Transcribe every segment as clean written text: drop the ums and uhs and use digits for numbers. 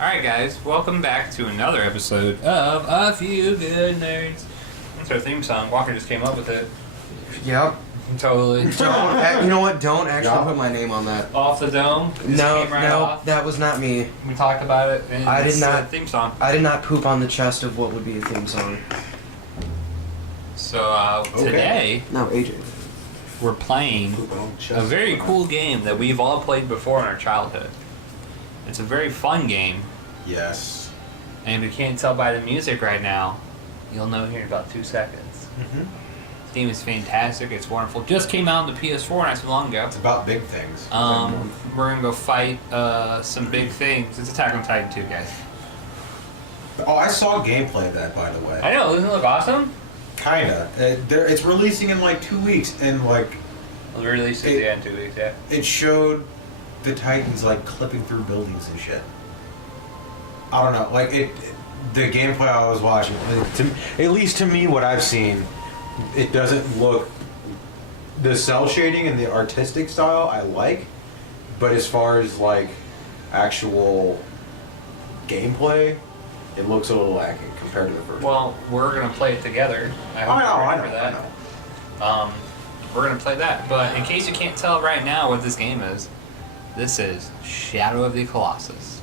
Alright guys, welcome back to another episode of A Few Good Nerds. That's our theme song. Walker just came up with it. Yep. Totally. Don't. You know what? Don't actually put my name on that. Off the dome? No, came right off. that was not me. We talked about it. And I did it's not. a theme song. I did not poop on the chest of what would be a theme song. So today No, AJ. we're playing a very cool game that we've all played before in our childhood. It's a very fun game. Yes. And if you can't tell by the music right now, you'll know here in about 2 seconds. Mm-hmm. This game is fantastic. It's wonderful. Just came out on the PS4 not too long ago. It's about big things. We're gonna go fight some big things. It's Attack on Titan 2, guys. Oh, I saw gameplay of that, by the way. I know. Doesn't it look awesome? Kinda. It's releasing in like 2 weeks, and like We'll release it in 2 weeks. Yeah. it showed the Titans like clipping through buildings and shit. I don't know. Like the gameplay I was watching, at least to me, what I've seen, it doesn't look. The cell shading and the artistic style I like, but as far as like actual gameplay, it looks a little lacking compared to the first. Well, we're gonna play it together. I hope you're ready for that. We're gonna play that. But in case you can't tell right now what this game is, this is Shadow of the Colossus.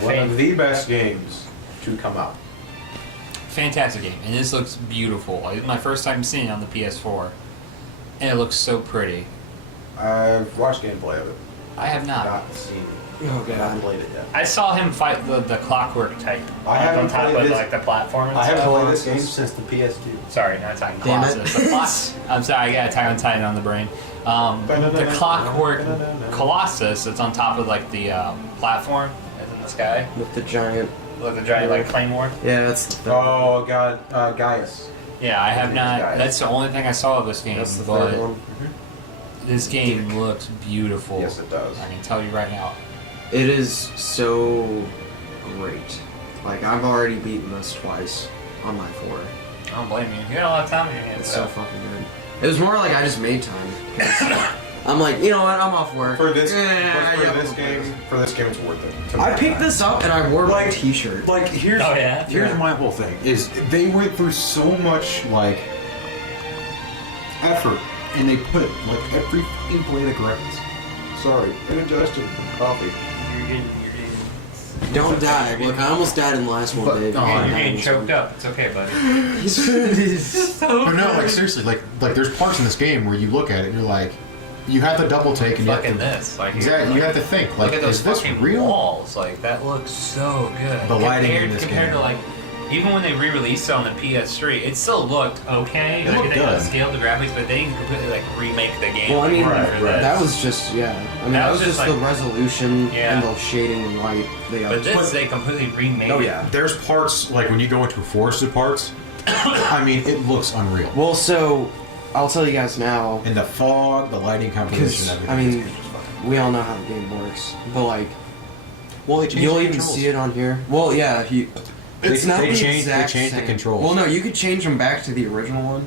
One of the best games to come out. Fantastic game, and this looks beautiful. It's my first time seeing it on the PS4, and it looks so pretty. I've watched gameplay of it. I have Not seen it. Oh I haven't god. played it yet. I saw him fight the Clockwork Titan. I haven't on top played of this- like the platform. And I haven't stuff. played this game since the PS2. Sorry, not Titan. Damn it. Colossus. I'm sorry, I got Attack on Titan on the brain. The Clockwork Colossus that's on top of like the platform that's in the sky. With the giant. Look, the giant like claymore. Yeah, that's the Oh god, Gaius. Yeah, I have not. Guys. That's the only thing I saw of this game. That's the but third one. this game looks beautiful. Yes, it does. I can tell you right now. It is so great. Like, I've already beaten this twice on my 4. I don't blame you. You got a lot of time in your hands. It's so fucking good. It was more like I just made time. 'Cause I'm like, you know what? I'm off work. For this, Yeah, for yeah, this we'll game, play for this game, it's worth it. I picked this up and I wore my Like- t-shirt. Like here's Oh, yeah? here's Yeah. my whole thing is they went through so much like effort and they put like every fucking blade of grass. Sorry, indigestion coffee. You're getting Don't die. Look, I almost died in the last one, But- Dave. Oh, you're I getting choked up. It's okay, buddy. But no, like seriously, like there's parts in this game where you look at it and you're like, you have to double take and you have Fucking to, this. Like, exactly, you have to think like, look at those is this fucking real? walls. Like, that looks so good. The lighting in this compared game. to like, even when they re-released it on the PS3, it still looked okay. It Like, looked they good. scaled the graphics, but they didn't completely like remake the game. Well, I mean, for this. that was just, yeah. I mean, that was just the like- resolution Yeah. and the shading and light. But this, they completely remade. Oh, it. yeah. There's parts like when you go into forested parts. I mean, it looks unreal. Well, so, I'll tell you guys now, And the fog, the lighting composition, because, everything. I mean, is just fucking- we all know how the game works. But, like, well, they changed you'll the even controls. see it on here. Well, yeah, it's not they the changed- exact they changed the same. controls. Well, no, you could change them back to the original one,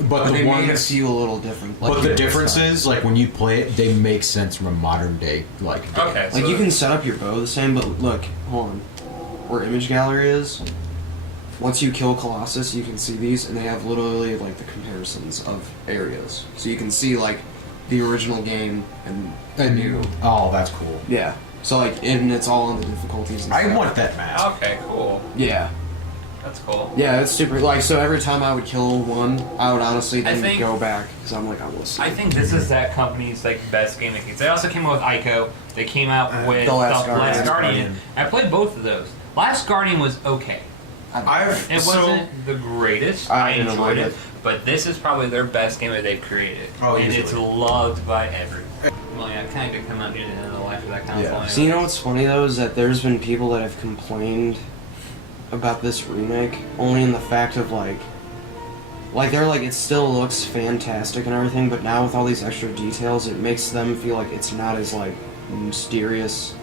But but the they made a ones, few a little different. but the difference is like when you play it, they make sense from a modern day like. game. Okay. Like, so you can set up your bow the same, but look, hold on. Where image gallery is, once you kill Colossus, you can see these, and they have literally, like, the comparisons of areas. So you can see, like, the original game and the new. Oh, that's cool. Yeah. So, like, and it's all on the difficulties and I stuff. want that mask. Okay, cool. Yeah. That's cool. Yeah, it's super. Like, so every time I would kill one, I would honestly I then think- go back, because I'm like, I will see. I think this is that company's like best game mechanics. They also came out with Ico. They came out with The Last Guardian. Guardian. I played both of those. Last Guardian was okay. It wasn't the greatest. I I didn't enjoyed like it, but this is probably their best game that they've created, Oh, and easily. it's loved by everyone. Well, yeah, kind of come out near the end of the life of that console. Yeah. Anyway. So you know what's funny though is that there's been people that have complained about this remake only in the fact of like they're like it still looks fantastic and everything, but now with all these extra details, it makes them feel like it's not as like mysterious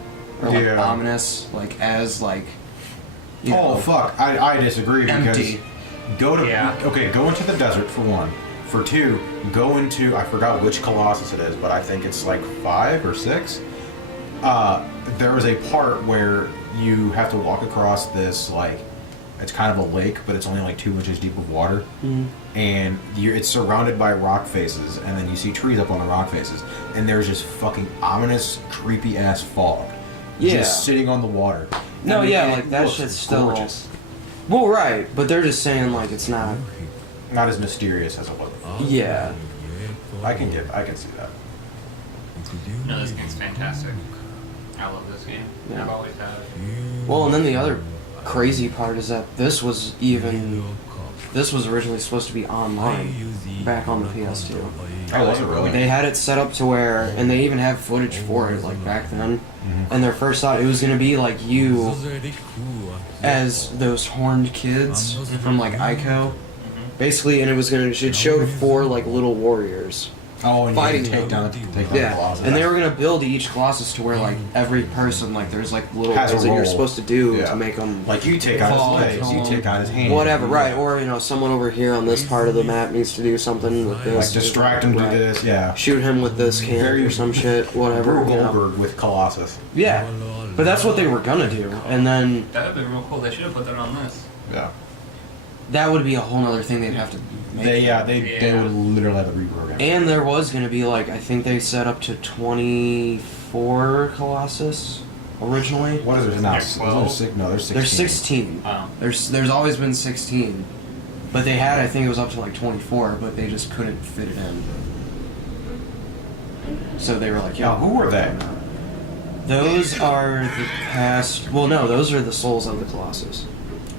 or like Yeah. ominous like as like you Oh know, fuck! I disagree empty. because go to Yeah. go into the desert for one. For two, go into I forgot which Colossus it is, but I think it's like 5 or 6. there was a part where you have to walk across this, like, it's kind of a lake, but it's only like 2 inches deep of water. And it's surrounded by rock faces, and then you see trees up on the rock faces, and there's just fucking ominous, creepy ass fog. Just sitting on the water. No, I mean, yeah, it like that looks shit's still. gorgeous. Well, right, but they're just saying like it's not. Not as mysterious as it was. Yeah. I can see that. No, this game's fantastic. I love this game. Yeah. I've always had it. Well, and then the other crazy part is that this was originally supposed to be online back on the PS2. Oh, was it really? They had it set up to where, and they even have footage for it, like back then. And their first thought, it was gonna be like you as those horned kids from like Ico, basically, and it showed 4 like little warriors. Oh, and fighting you take down them. the Yeah, Colossus. and they were gonna build each Colossus to where like every person, like there's like little Has a things that you're role. supposed to do Yeah. to make them Like you take out fall, his legs, you take out his hands. whatever, right? Or someone over here on this part of the map needs to do something with this. Like distract him, Right. do this, yeah. Shoot him with this cannon or some shit, whatever. Drew Goldberg with Colossus. Yeah, but that's what they were gonna do, and then That would have been real cool. They should have put that on this. Yeah. that would be a whole other thing they'd have to make. They Yeah. would literally have it reprogrammed. And there was gonna be like I think they set up to 24 Colossus originally. What is there now? There's 12. There's 16. There's 16. Oh. There's always been 16, but they had I think it was up to like 24, but they just couldn't fit it in. So they were like, Now, yeah, who were they? those are the past. Well, no, those are the souls of the Colossus.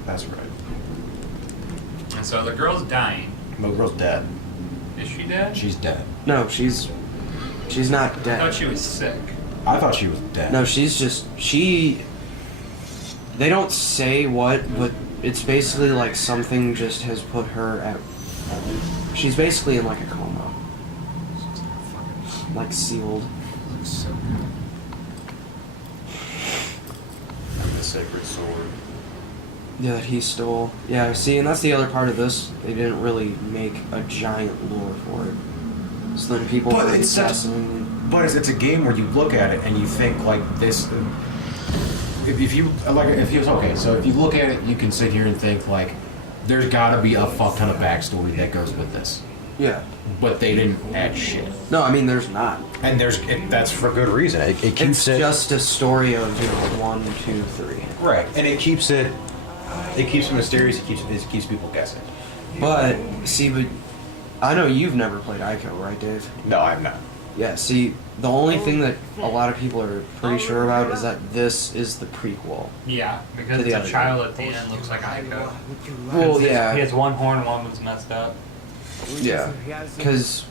That's right. And so the girl's dying. The girl's dead. Is she dead? She's dead. No, she's not I dead. thought she was sick. I thought she was dead. No, she's just They don't say what, but it's basically like something just has put her at. She's basically in like a coma, like sealed. And the sacred sword. Yeah, that he stole. Yeah, see, and that's the other part of this. They didn't really make a giant lore for it. So then people But were it's such- guessing. But it's a game where you look at it and you think like this. If you okay, so if you look at it, you can sit here and think like, there's got to be a fuck ton of backstory that goes with this. Yeah. But they didn't add shit. No, I mean, there's not. And that's for good reason. It keeps It's it just a story of 1, 2, 3. right, and it keeps it mysterious. It keeps people guessing. But see, but I know you've never played Ico, right, Dave? No, I'm not. Yeah. See, the only thing that a lot of people are pretty sure about is that this is the prequel. Yeah, because To the the other child at the end looks like Ico. Well, He yeah, has one horn and one was messed up. yeah, because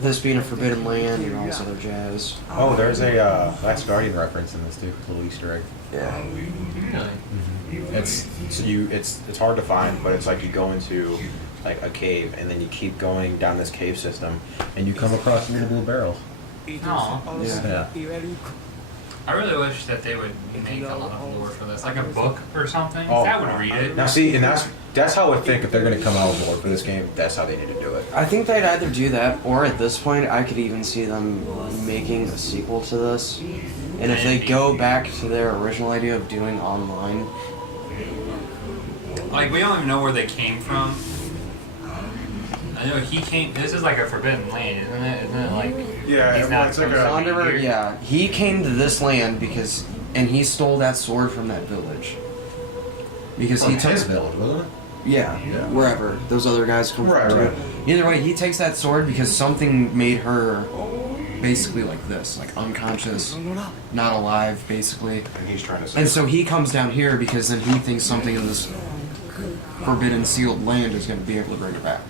this being a forbidden land and all this other jazz. Oh, there's a Last Guardian reference in this too. A little Easter egg. Yeah. Really? It's hard to find, but it's like you go into like a cave and then you keep going down this cave system and you come across little blue barrels. Aw. Yeah. I really wish that they would make a lot of lore for this, like a book or something. Oh. I would read it. Now see, and that's how I think if they're gonna come out with lore for this game, that's how they need to do it. I think they'd either do that, or at this point, I could even see them making a sequel to this. And if they go back to their original idea of doing online, Like, we don't even know where they came from. I know he came. This is like a forbidden land, isn't it? Isn't it like? Yeah, he's not it's like from a- something Wanderer, here? yeah, he came to this land because, and he stole that sword from that village. Because he took, village, wasn't it? yeah, wherever those other guys come Right, from. right. Too. Either way, he takes that sword because something made her basically like this, like unconscious, not alive, basically. And he's trying to say. And so he comes down here because then he thinks something in this forbidden sealed land is going to be able to bring it back.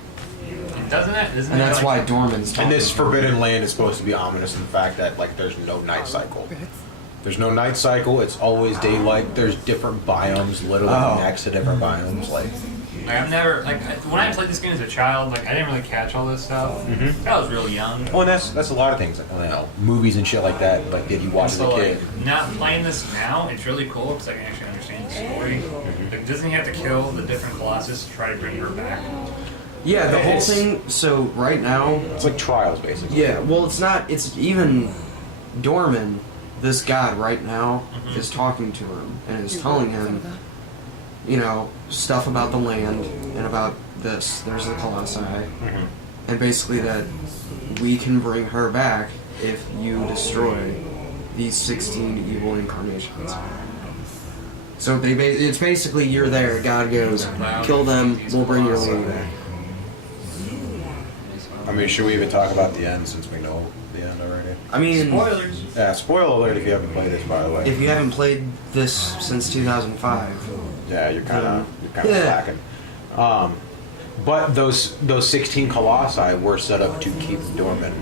Doesn't it? Isn't And it that's like, why Dorman's talking. And this about it. forbidden land is supposed to be ominous in the fact that like there's no night cycle. There's no night cycle. It's always daylight. There's different biomes, literally Oh. next to different biomes. Like I've never when I played this game as a child, like I didn't really catch all this stuff. I was real young. well, and that's a lot of things. You know, movies and shit like that. Like did you watch as So a like kid? not playing this now, it's really cool because I can actually understand the story. Like, doesn't he have to kill the different Colossus to try to bring her back? Yeah, the whole It's- thing. So right now, It's like trials, basically. yeah. Well, it's not. It's even Dorman. this god right now is talking to him and is telling him, you know, stuff about the land and about this. There's the Colossi. And basically that we can bring her back if you destroy these 16 evil incarnations. So it's basically you're there, God goes, kill them, we'll bring your lady back. I mean, should we even talk about the end since we know the end already? I mean... Spoilers! Yeah, spoiler alert if you haven't played this, by the way. If you haven't played this since 2005... Yeah, you're kind of slacking. But those 16 colossi were set up to keep dormant.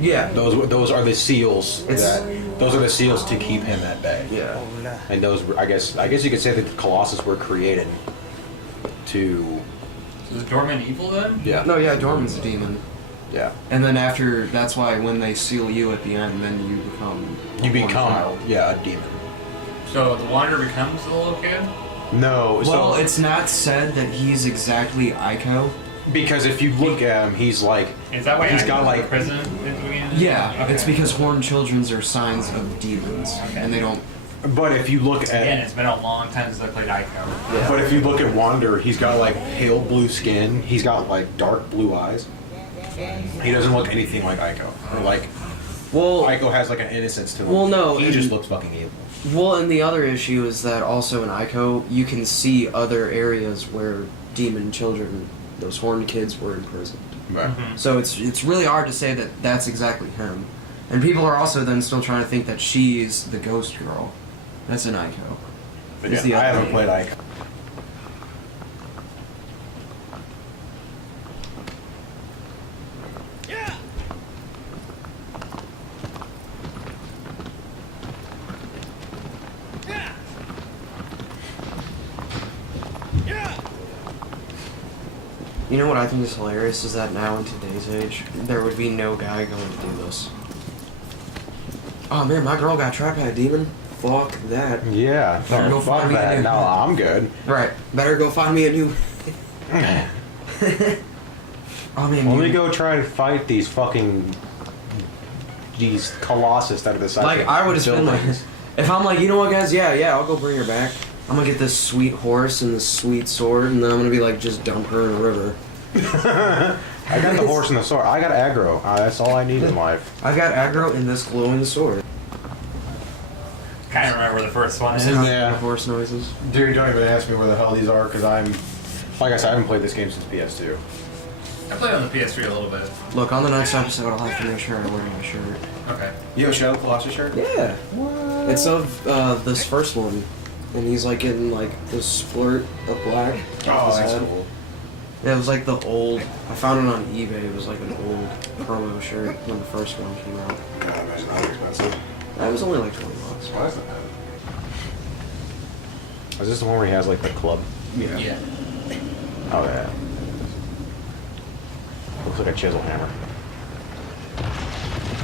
Yeah. Those are the seals. Those are the seals to keep him at bay. Yeah. And those, I guess you could say that the Colossus were created to. So is Dorman evil then? Yeah. No, yeah, Dorman's a demon. Yeah. And then after, that's why when they seal you at the end, then you become. You become a demon. So the Wanderer becomes the little kid? No. Well, it's not said that he's exactly Ico. Because if you look at him, he's like. Is that why he's got like prison at the beginning? Yeah, Okay. it's because horned children's are signs of demons, and they don't. But if you look at. Again, it's been a long time since I played Ico. Yeah. But if you look at Wander, he's got like pale blue skin. He's got like dark blue eyes. He doesn't look anything like Ico. Or like. Well, Ico has like an innocence to him. Well, no, He and- just looks fucking evil. well, and the other issue is that also in Ico, you can see other areas where demon children, those horned kids, were imprisoned. Right. So it's really hard to say that that's exactly him. And people are also then still trying to think that she's the ghost girl. That's in Ico. But Is yeah, the I other haven't played Ico. You know what I think is hilarious is that now in today's age, there would be no guy going to do this. Oh man, my girl got trapped by a demon. Fuck that. Yeah. Better go fuck find me a that. new- No, I'm good. Right, better go find me a new. Oh man, Let me you- go try and fight these colossus that are the size Like of I would have spent like, buildings. if I'm like, you know what, guys, yeah, I'll go bring her back. I'm gonna get this sweet horse and this sweet sword, and then I'm gonna be like, just dump her in a river. I got the horse and the sword. I got aggro. That's all I need in life. I got aggro in this glowing sword. Kind of remember where the first one is. Yeah. Horse noises. Dude, don't even ask me where the hell these are, because I'm... Like I said, I haven't played this game since PS2. I played on the PS3 a little bit. Look, on the next episode, I'll have to make sure I wear my shirt. Okay. You have a Shadow Colossus shirt? Yeah. What? It's of this first one, and he's like in like this splurt of black. Oh, His that's head. cool. Yeah, it was like the old. I found it on eBay. It was like an old promo shirt when the first one came out. God, I imagine that was expensive. That was only like $20. Why is that? Is this the one where he has like the club? Yeah. Oh, yeah. Looks like a chisel hammer.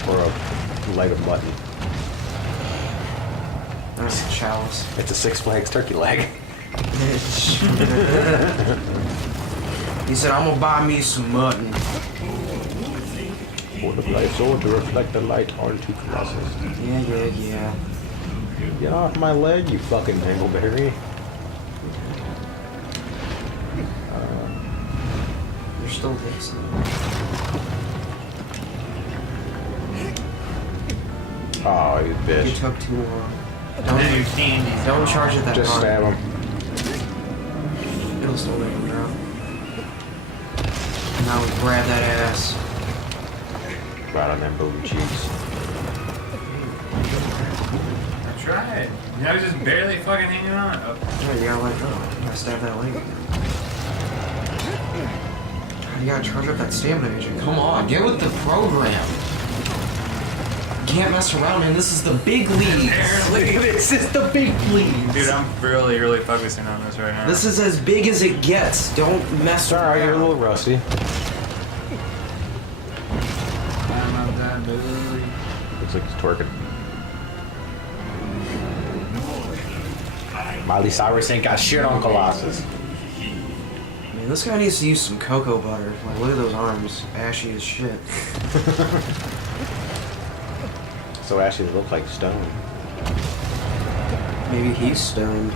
Or a leg of mutton. That's a chalice. It's a Six Flags turkey leg. He said, "I'm gonna buy me some mutton." For the light sword to reflect the light onto Colossus. Yeah. Get off my leg, you fucking dingleberry. You're still dicks. Oh, you You bitch. took too long. Then your candies. Don't charge it that Just hard. stab him. It'll still make him drop. Now we grab that ass. Right on them booty cheeks. I tried. I was just barely fucking hanging on. Oh. Yeah, you gotta let go. You gotta stab that leg. You gotta charge up that stamina agent. Come on, get with the program. You can't mess around, man. This is the big league. Apparently. This is the big league. Dude, I'm really focusing on this right now. This is as big as it gets. Don't mess Sorry, you're a around. little rusty. Looks like he's twerking. Miley Cyrus ain't got shit on Colossus. Man, this guy needs to use some cocoa butter. Like, look at those arms. Ashy as shit. So actually, they look like stone. Maybe he's stoned.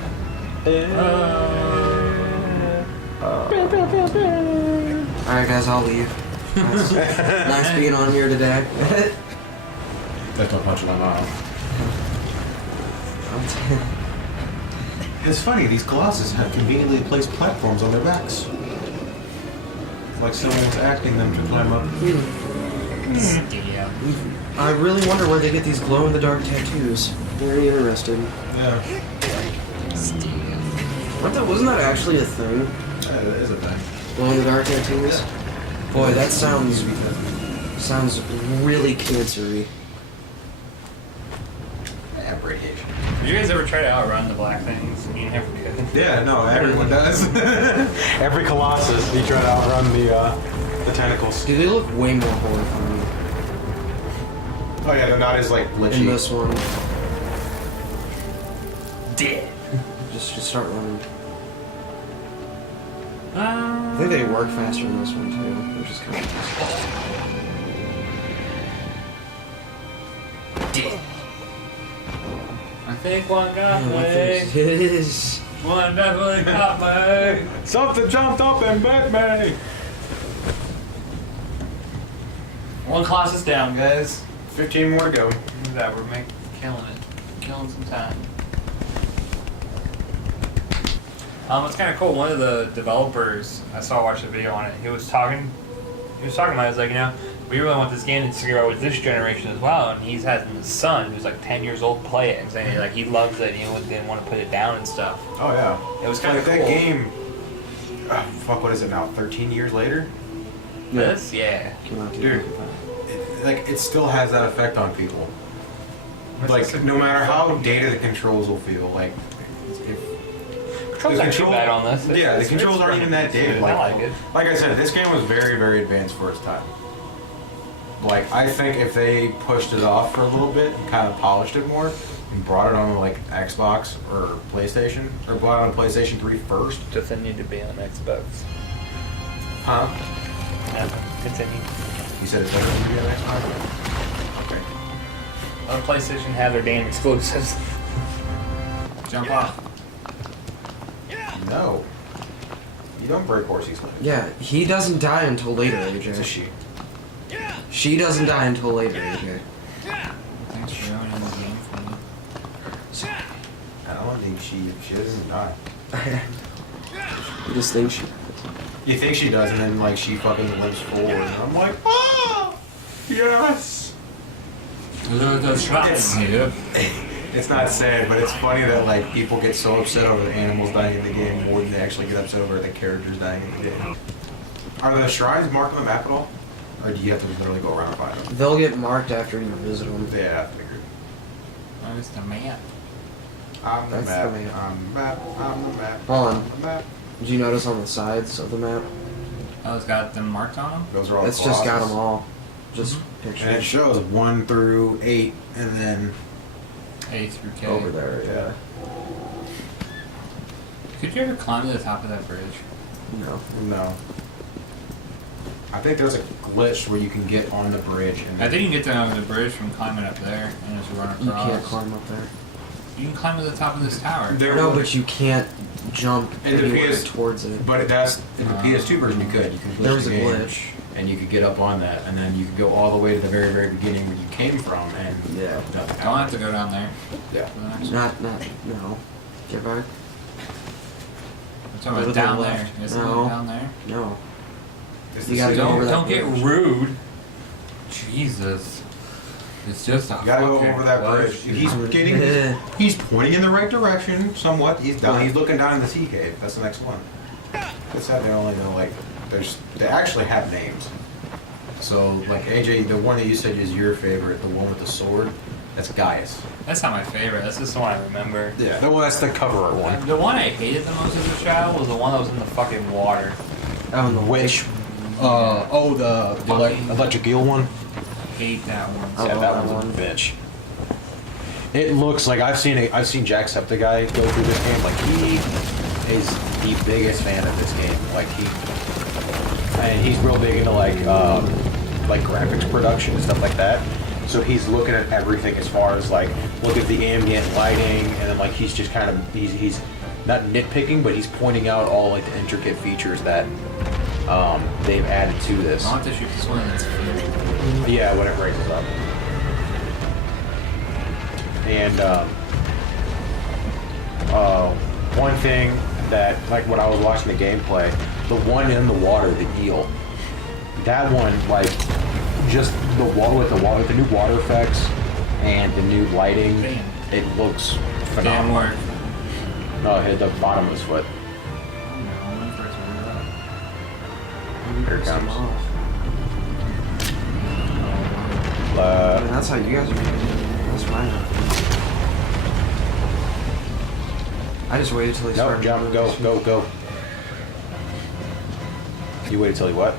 Alright, guys, I'll leave. Nice being on here today. That's no punch in my mouth. It's funny, these Colossus have conveniently placed platforms on their backs. Like someone's acting them to climb up. Yeah. I really wonder where they get these glow-in-the-dark tattoos. Very interested. Yeah. Wasn't that actually a thing? Yeah, that is a thing. Glow-in-the-dark tattoos? Boy, that sounds really cancery. Yeah, radiation. Did you guys ever try to outrun the black things? You never could. Yeah, no, everyone does. Every Colossus, you try to outrun the tentacles. Dude, they look way more horrifying Oh yeah, they're not as like in glitchy. this one. Dead. Just start running. I I think they work faster in this one too, which is kind of Dead. I think one got me. It is. One definitely got me. Something jumped up and bit me. One Colossus down, guys. 15 more to go. Look at that, we're killing it. Killing some time. It's kind of cool. One of the developers I saw watch the video on it. He was talking about it. He's like, we really want this game to figure out with this generation as well. And he's had his son, who's like 10 years old, play it and saying like he loves it. He didn't want to put it down and stuff. Oh yeah. It was kind of cool. that game. Fuck, what is it now? 13 years later? This, yeah. Dude, it still has that effect on people. Like, no matter how dated the controls will feel, like, if Controls aren't too bad on this. Yeah, the controls aren't even that dated. I like it. Like I said, this game was very, very advanced for its time. Like, I think if they pushed it off for a little bit and kind of polished it more and brought it on like Xbox or PlayStation, or brought it on PlayStation 3 first. Does it need to be on Xbox? Huh? No, continue. You said it doesn't be on Xbox? Okay. On PlayStation have their damn exclusives. Jump off. No. You don't break horses like Yeah, he doesn't die until later, It's a AJ. she. She doesn't die until later, AJ. Thanks for ruining the game for me. I don't think she doesn't die. You just think she. You think she does, and then like she fucking limps forward, and I'm like, ah, yes. It's not sad, but it's funny that like people get so upset over the animals dying in the game more than they actually get upset over the characters dying in the game. Are the shrines marked on the map at all, or do you have to literally go around and find them? They'll get marked after you visit them. Yeah, I figured. Where's the map? I'm the That's map. the map. I'm the map. I'm the map. Hold on. I'm the map. Did you notice on the sides of the map? Oh, it's got them marked on them? Those are all. It's the just got Colossus. them all. Just And it pictures shows 1 through 8, and then A through K. over there. Yeah. Could you ever climb to the top of that bridge? No. no. I think there's a glitch where you can get on the bridge and I think you can get down the bridge from climbing up there and just run across. You can't climb up there. You can climb to the top of this tower. There No, was- but you can't jump In the anywhere PS towards it. But that's in the PS2 version. You could glitch There was the a game, glitch. and you could get up on that, and then you could go all the way to the very, very beginning where you came from, and Yeah. Don't have to go down there. Yeah. For the next one. No. Get back. I'm talking Go to about the down there. left. Isn't No. it down there? No. It's You the gotta same- go over that Don't get bridge. rude. Jesus. It's just a You gotta go fucking over that bridge. question. He's pointing in the right direction somewhat. He's down. He's looking down in the sea cave. That's the next one. That's how they only know like they actually have names. So like AJ, the one that you said is your favorite, the one with the sword, that's Gaius. That's not my favorite. That's just the one I remember. Yeah. Well, that's the cover art one. The one I hated the most as a child was the one that was in the fucking water. Oh, no. Which? The electric eel one. I hate that one. Oh, Yeah, that one's a bitch. It looks like I've seen Jacksepticeye go through this game. Like he is the biggest fan of this game. Like he's real big into like graphics production and stuff like that. So he's looking at everything as far as like look at the ambient lighting, and then like he's just kind of he's not nitpicking, but he's pointing out all like the intricate features that they've added to this. I want to shoot this one that's Yeah, when it raises up. And one thing that, like when I was watching the gameplay, the one in the water, the eel, that one, like, just the water with the new water effects and the new lighting, it looks phenomenal. work. No, it hit the bottom of his foot. Here it comes. I mean, that's how you guys are doing it. That's mine. I just waited till he No, started. jump, go. You waited till he what?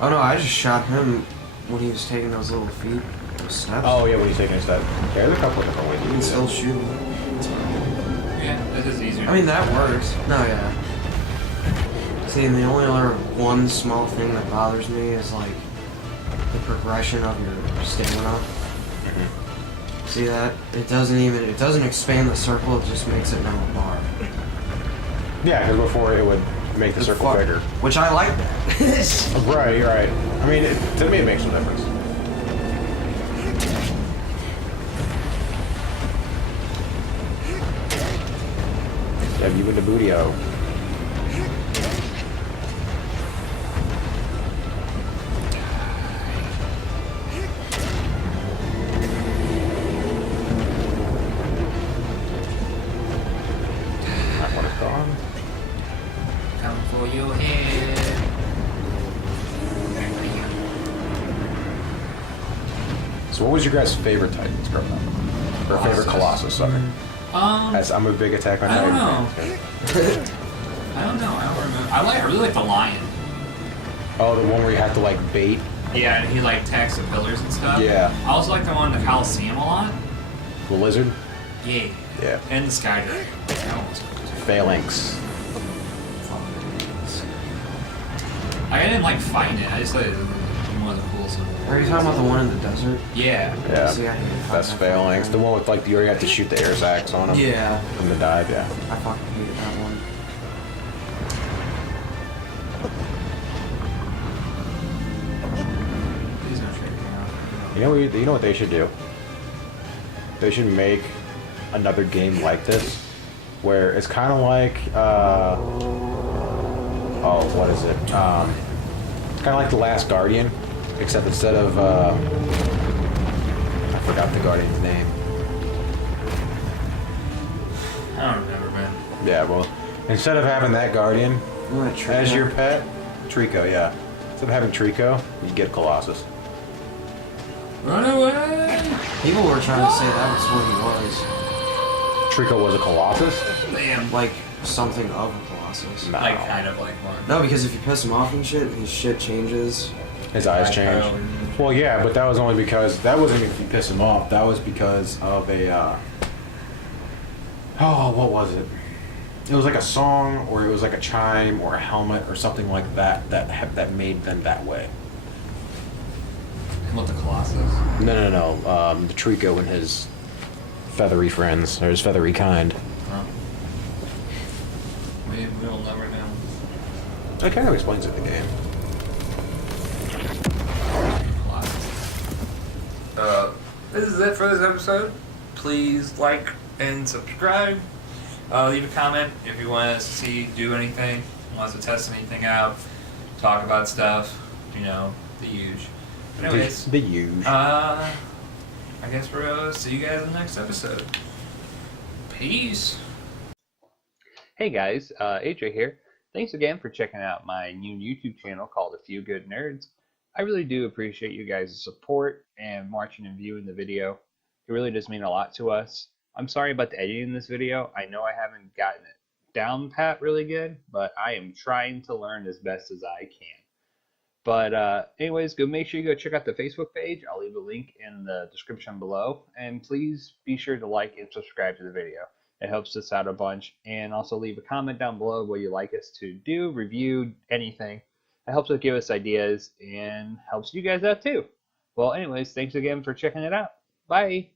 Oh no, I just shot him when he was taking those little feet, those steps. Oh yeah, when he's taking a step. Yeah, there's a couple of different ways You to can do still that. shoot. Yeah, this is easier. I mean, that works. No, yeah. See, and the only other one small thing that bothers me is like the progression of your stamina. See that? It doesn't expand the circle, it just makes it now a bar. Yeah, because before it would make the circle bigger. Which I like that. Right, you're right. I mean, to me it makes no difference. Yeah, you in the booty-o. That one is gone. Come for your head. So what was your guys' favorite Titans growing up? Or favorite Colossus, sorry. As I'm a big Attack on I don't Titan know. fan. I don't know. I don't remember. I really like the lion. Oh, the one where you have to like bait? Yeah, and he like attacks the pillars and stuff. Yeah. I also like the one in the Coliseum a lot. The lizard? Yeah. Yeah. And the Sky Dragon. That one was cool too. Phalanx. I didn't like fighting it. I just thought it was one of the coolest. Are you talking about the one in the desert? Yeah. Yeah. See, I hate That's that Phalanx. fucking The thing. one with like you have to shoot the air sacs on him. Yeah. From the dive, yeah. I fucking hated that one. These are shaking out. You know what they should do? They should make another game like this, where it's kind of like, oh, what is it? It's kind of like The Last Guardian, except instead of, I forgot the Guardian's name. I don't remember, man. Yeah, well, instead of having that Guardian You want to as your pet, Trico, yeah. Instead of having Trico, you get Colossus. Run away! People were trying to say that was what he was. Trico was a Colossus? Damn. Like something of a Colossus. No. Like, kind of like one. No, because if you piss him off and shit, his shit changes. His eyes Like, changed. Well, yeah, but that was only because that wasn't if you piss him off. That was because of a. Oh, what was it? It was like a song, or it was like a chime, or a helmet, or something like that. That made them that way. What, the Colossus? No. The Trico and his feathery friends, or his feathery kind. Oh. We'll never know. That kind of explains it in the game. This is it for this episode. Please like and subscribe. Leave a comment if you want us to see do anything, want us to test anything out, talk about stuff, the huge. Anyways, The huge. I guess we'll see you guys in the next episode. Peace. Hey guys, AJ here. Thanks again for checking out my new YouTube channel called A Few Good Nerds. I really do appreciate you guys' support and watching and viewing the video. It really does mean a lot to us. I'm sorry about the editing in this video. I know I haven't gotten it down pat really good, but I am trying to learn as best as I can. But anyways, make sure you go check out the Facebook page. I'll leave a link in the description below. And please be sure to like and subscribe to the video. It helps us out a bunch. And also leave a comment down below what you'd like us to do, review, anything. It helps us give us ideas and helps you guys out too. Well, anyways, thanks again for checking it out. Bye.